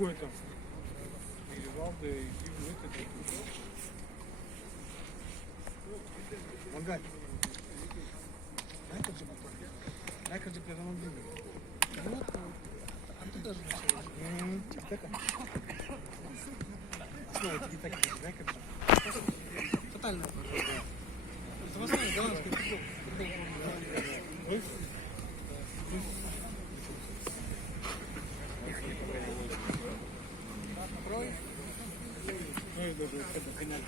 Какой там? Перевалды и выходы. Вангаль. Найкаджи прямо длинный. Вот, а ты даже снова тики-таки, Найкаджи. Тотальная пожалуйста. Самостоятельный голландский футбол. Ну и даже это понять.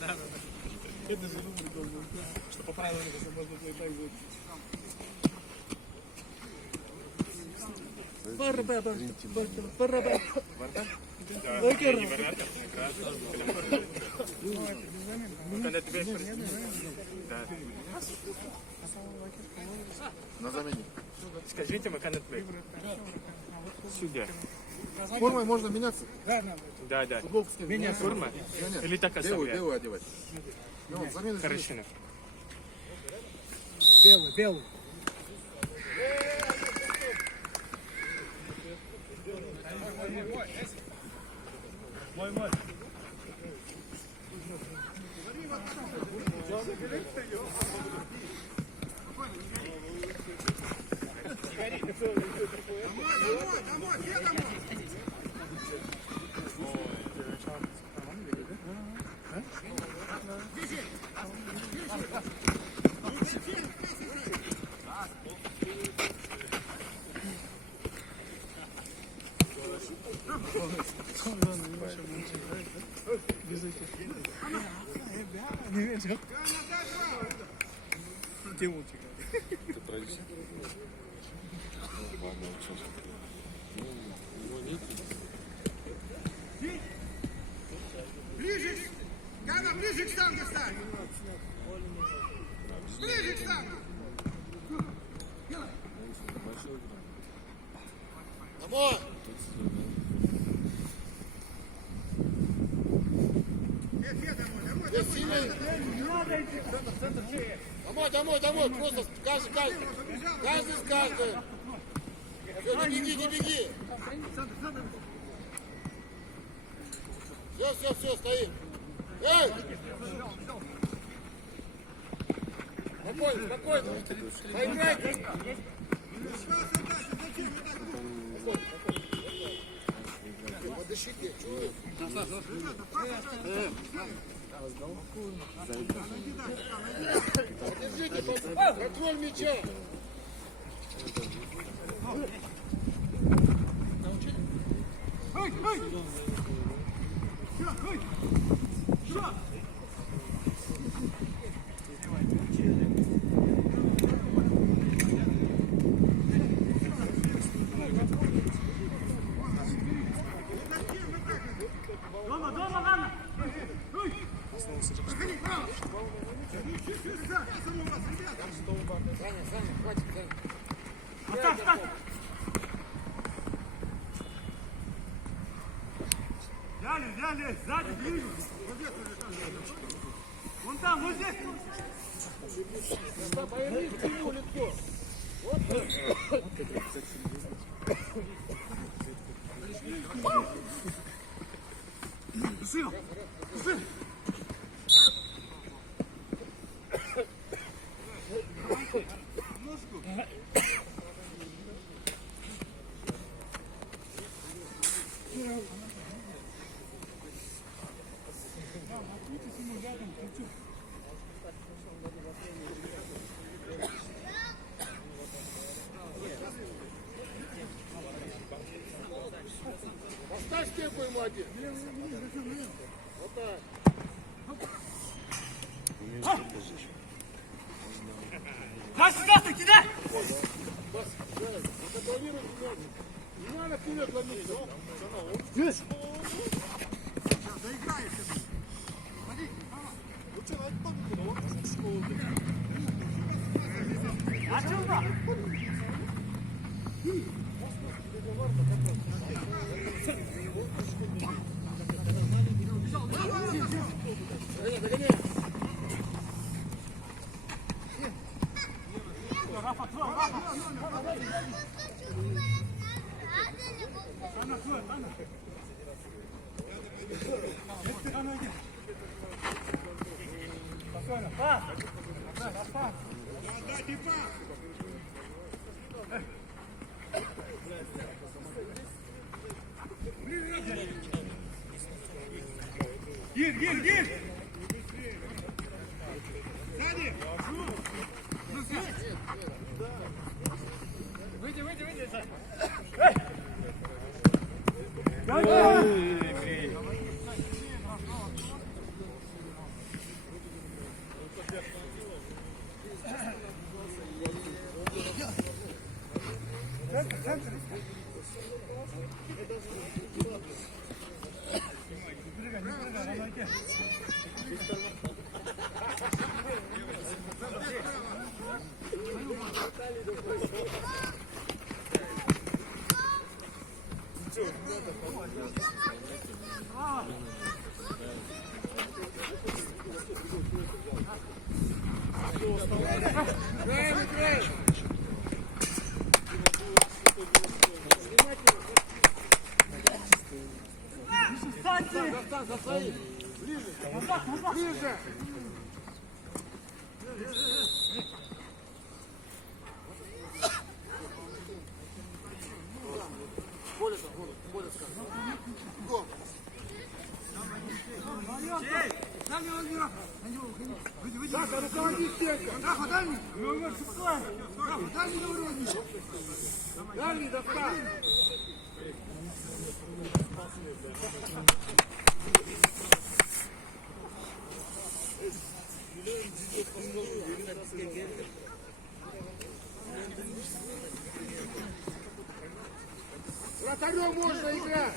Да. Это же рубрика, что по правилам это можно и так будет. На замене. Скажите, Маканет Бек. Сюда. Формой можно меняться? Да, да. Футболку снять. Меня форма? Или так Белую, оставляю? белую одевать. Ну, замену Хорошо. Белый, белый. Мой. Тимурчик. Ты пройдешь? Ладно, учился. Ну, его нет. Ближе! Гана, ближе к штангу стань! Ближе к штангу! Домой! Домой, просто каждый. Каждый с каждым. Все, не беги. Все, стоим. Эй! Спокойно. Поиграйте. Подышите, чуешь? Держите контроль мяча. Саня, хватит, Саня. Взяли, сзади, ближе. Вон там, вот здесь. Поверни к нему лицо. Вот. Сын. Поставь стенку ему один. Вот так. Газ, кидай! Не надо вперед ломиться. Здесь. Играем, играем. Достань, за своим. Ближе. Ближе. Коля скажет. Гол. Саша, руководи стенка. Дальний, достань. Вратарем можно играть.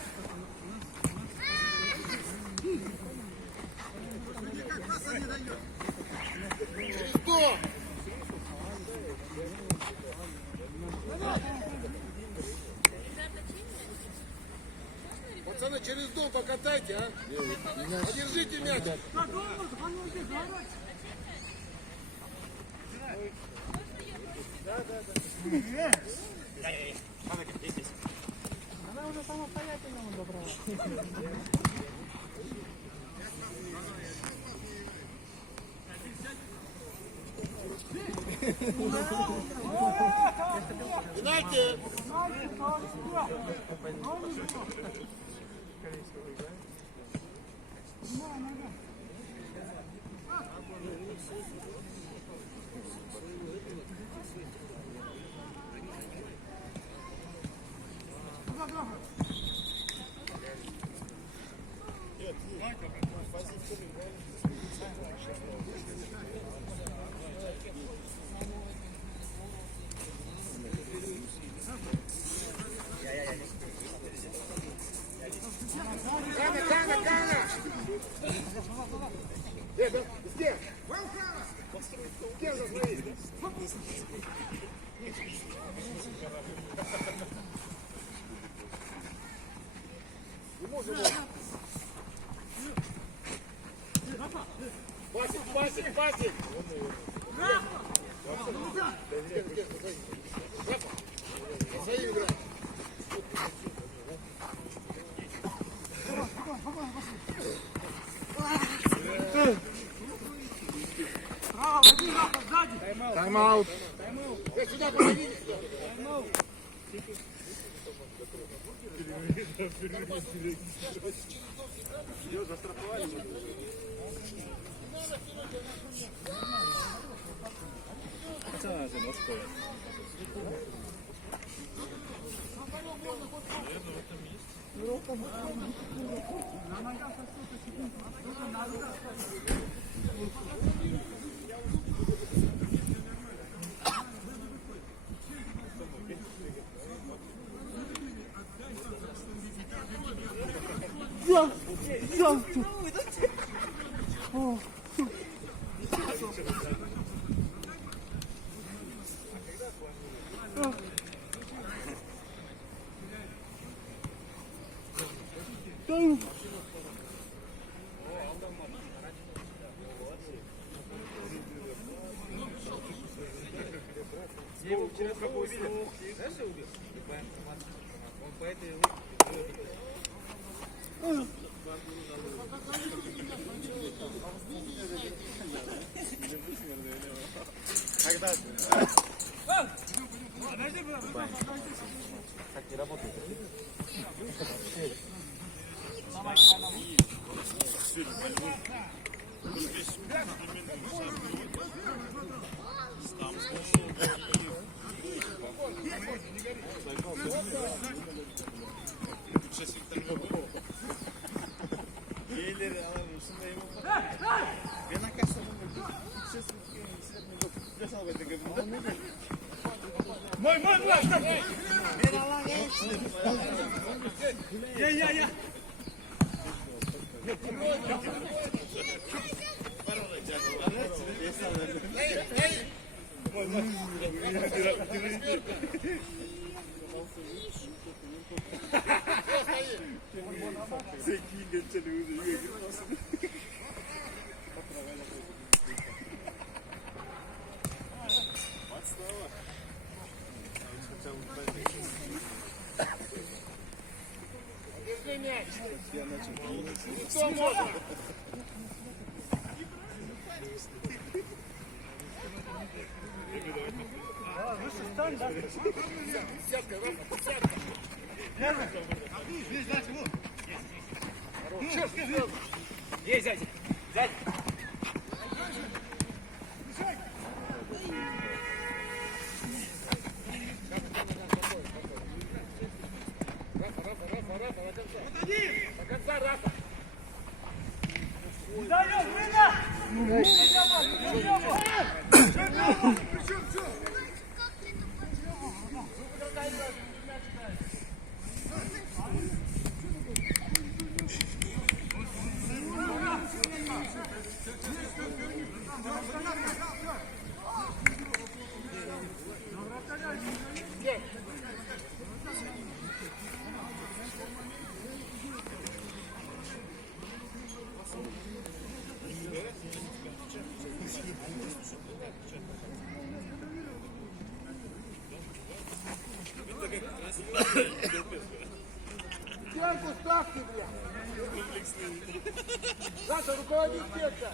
Что? Пацаны, через дом покатайте, а? Подержите мяч. Она уже самостоятельно добралась. Пенальти. Кана! Где? Где за свои? Не можем. Пасик! За свои играй. Тайм-аут. Сюда подойди. Я его вчера с тобой увидел. Знаешь, что убил? Он по этой когда ты? Так не работает. Iyileri alalım. Şundayım. Ben arkadaşlar ses biraz al ben de gözümde. Moy başla. Ben Allah'ın ya. Что можно? Есть, зять. Зять. До конца, Рафа. Стенку ставьте, бля. Саша, руководит секта.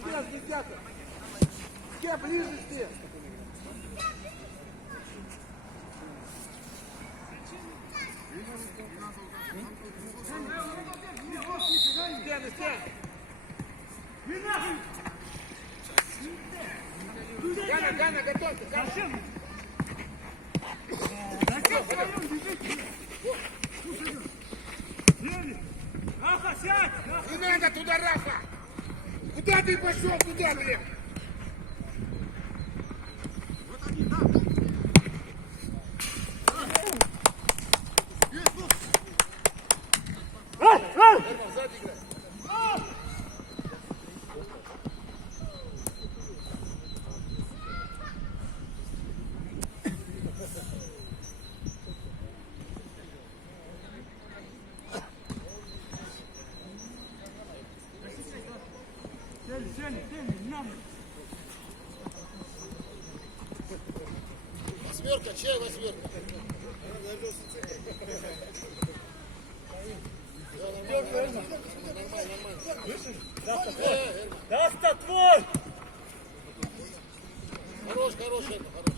Стен, десятка. Стен, ближе стен. Стен. Гана, готовься, Гана. Не надо туда, Рафа! Куда ты пошел? Туда, блин! Сзади играй. Восьмерка, чья восьмерка? Даста твой! Хорош, хорош, это, хорош.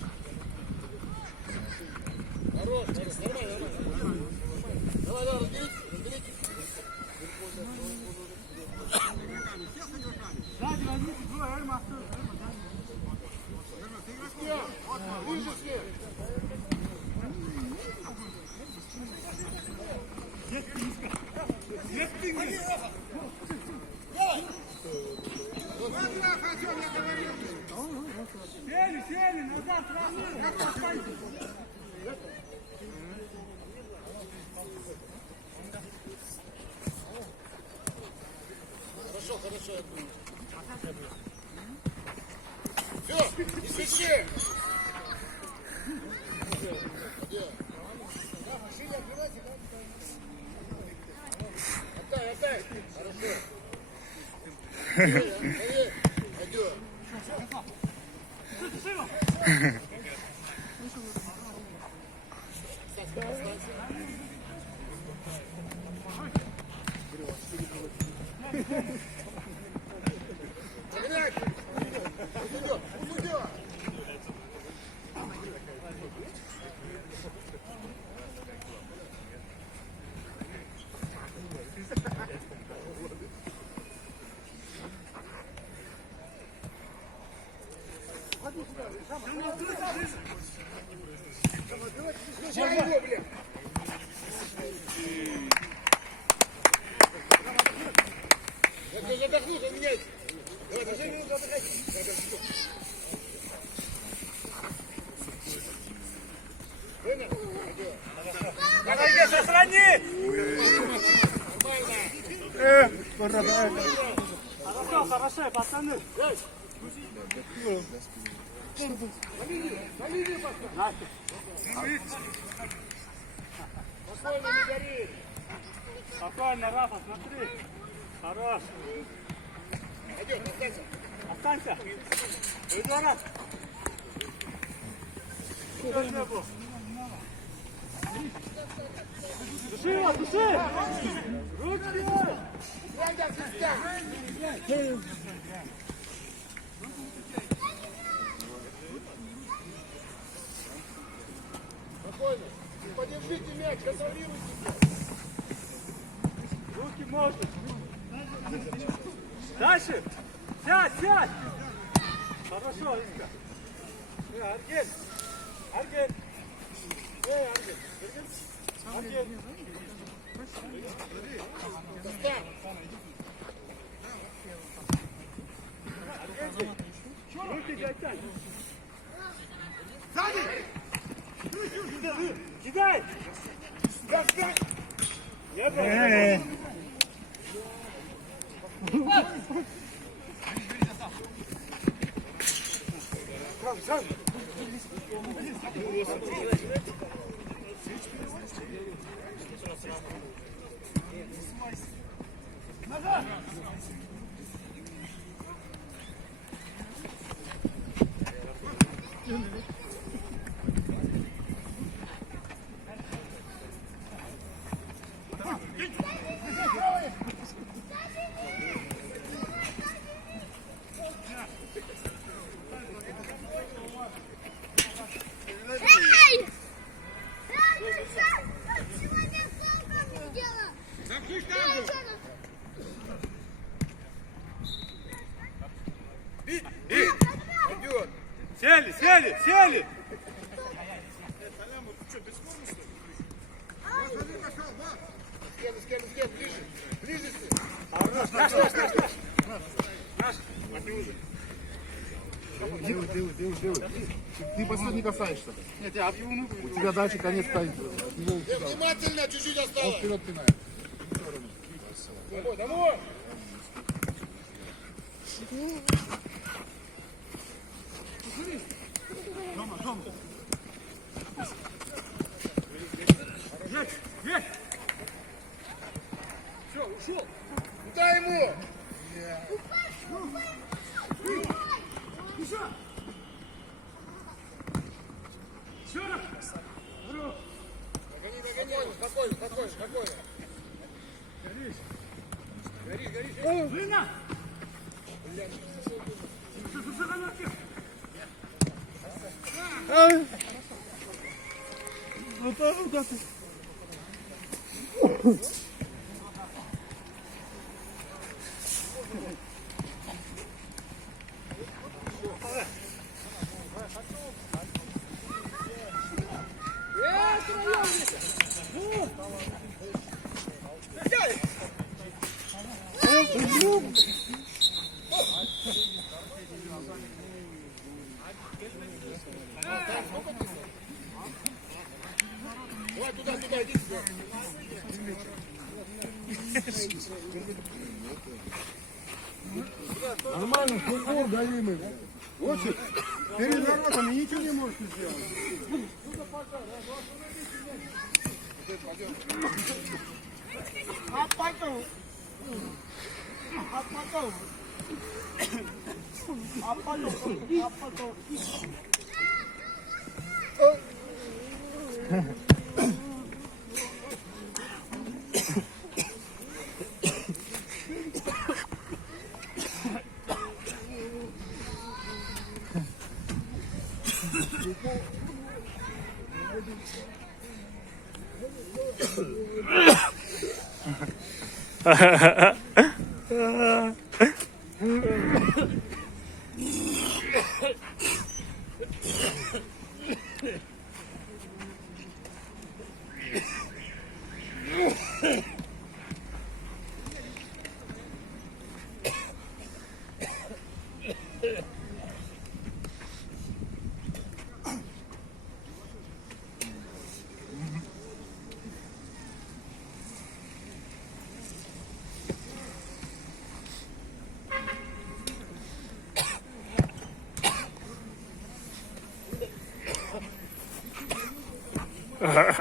Хорош, нормально. Давай, разберитесь. Ближе все. Сели, назад, сразу! Хорошо. Все, не свечи! Отдай. Хорошо. Пойдем. Включай его, блядь. Я отдохну, поменяйся. Давай, держи минуту отдыхать. Понял? Хорошо, хорошо, пацаны. Спокойно, не гори. Спокойно, Рафа, смотри. Хорош. Пойдем, останься. Останься. Иди, Раф. Души его, души! Руки! Глянь, свистя. Спокойно. Подержите мяч, контролируйте. Руки можно. Дальше. Сядь, сядь. Хорошо, Инга. Арген. Арген. Арген. Арген. Руки затянь. Кидай. Я был. Эй! Человек толком сделал! Замкни штангу. Пойдет. Сели, сели, сели! С кем, ближе. Ближе. Делай. Ты последний касаешься. Нет, я объяву ногу. У тебя дальше конец стоит. От него Внимательно, чуть-чуть он осталось. вперед пинает. Домой, домой. Все, ушел. Куда ему? Спокойно. Горишь. Блина! Давай туда, иди сюда. Нормально, футбол галимый. Вот ты, перед воротами ничего не можешь сделать. Я